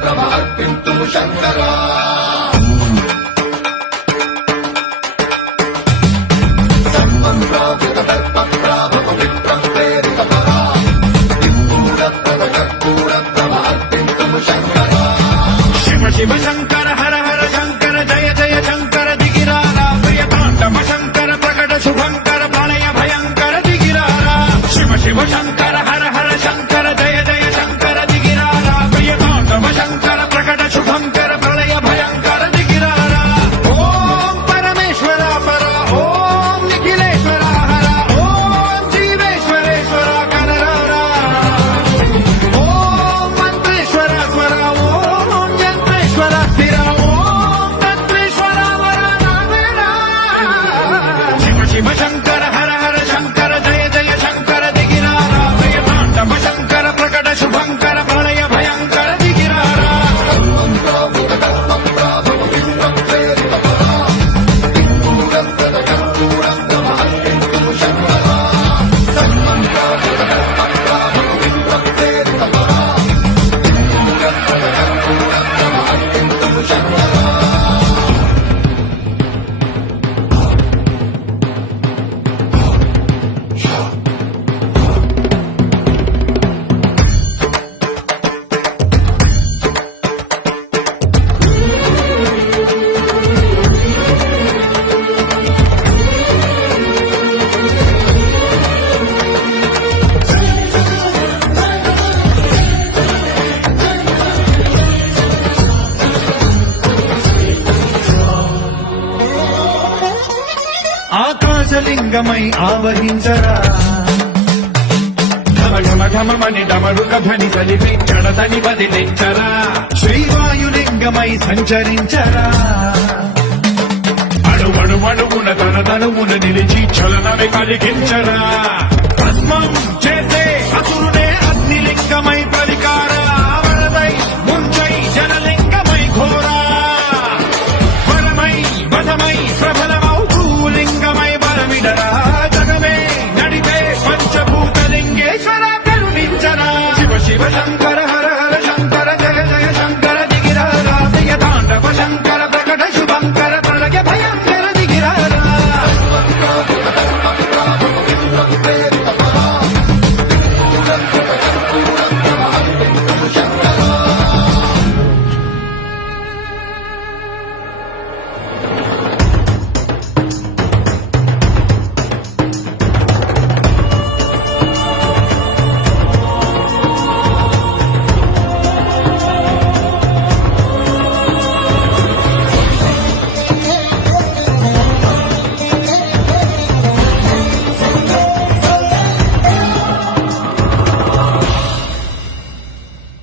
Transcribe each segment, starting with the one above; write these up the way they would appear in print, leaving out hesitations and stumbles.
ప్రభార్పింతుము శంకరా శివ శంకర హర హర శంకర జయ జయ శంకర దిగిరారా ప్రియతాండవ శంకర ప్రకట శుభంకర ప్రళయ భయంకర దిగిరారా శివ శివ శంకర హర హర శంకర జయ జయ శంకర దిగిరారా ప్రియతాండవ శంకర ప్రకట శుభంకర ప్రళయ భయంకర దిగిరారా ఓం పరమేశ్వర పర ఓం నిఖిలేశ్వర హర ఓం జీవేశ్వరేశ్వర కనరారా ఓం మంత్రేశ్వర స్వర ఓం యంత్రేశ్వర స్థిర ఓం తంత్రేశ్వర వరదానరా శివ శివ శంకర హర హర శంకర జయ జయ శంకర దిగిరారా ప్రియతాండవ శంకర ప్రకట శుభంకర ప్రళయ భయంకర దిగిరారా ఆకాశలింగమై ఆవహించరా ఘమ ఘమ ఘమమని డమరు కథని సలిపి జడతని వదిలించరా శ్రీవాయులింగమై సంచరించరా అణువణువున తన తనువును నిలిచి చలనమే కలిగించరా పద్మం చేసే అసురునే అగ్నిలింగమై పరికార వరదై ముంచై జనలింగమై ఘోరా వరమై వధమై ప్రబలమౌ భూలింగమై బలమిడరా జగమే నడిపే పంచభూతలింగేశ్వర కరుణించరా శివ శివ శంకర హర హర శంకర జయ జయ శంకర దిగిరారా ప్రియతాండవ శంకర ప్రకట శుభంకర ప్రళయ భయంకర దిగిరారా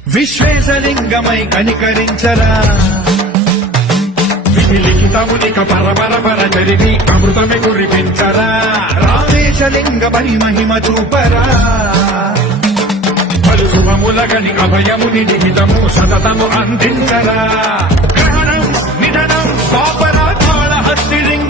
విశ్వేశలింగమై కనికరించరా విధి లిఖితమునిక పరపర పర జరిగి అమృతమే కురిపించరా రామేశలింగమై మహిమ చూపరా పలు శుభములగని అభయముని నిహితము సతతము అందించరా గ్రహణం నిధనం పాపరా కాళహస్తిలింగ